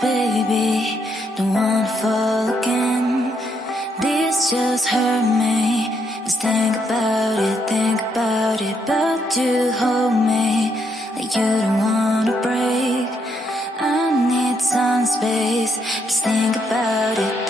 baby, don't wanna fall again. This just hurt me. Just think about it, but you hold me like you don't wanna break. I need some space, just think about it.